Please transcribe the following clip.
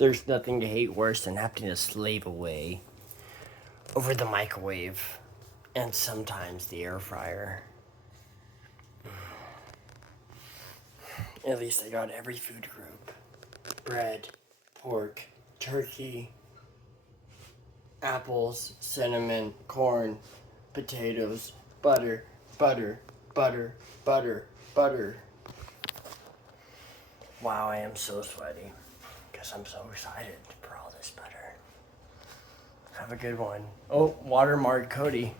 There's nothing to hate worse than having to slave away over the microwave and sometimes the air fryer. At least I got every food group. Bread, pork, turkey, apples, cinnamon, corn, potatoes, butter, butter, butter, butter, butter. Wow, I am so sweaty because I'm so excited for all this butter. Have a good one. Oh, watermark Cody.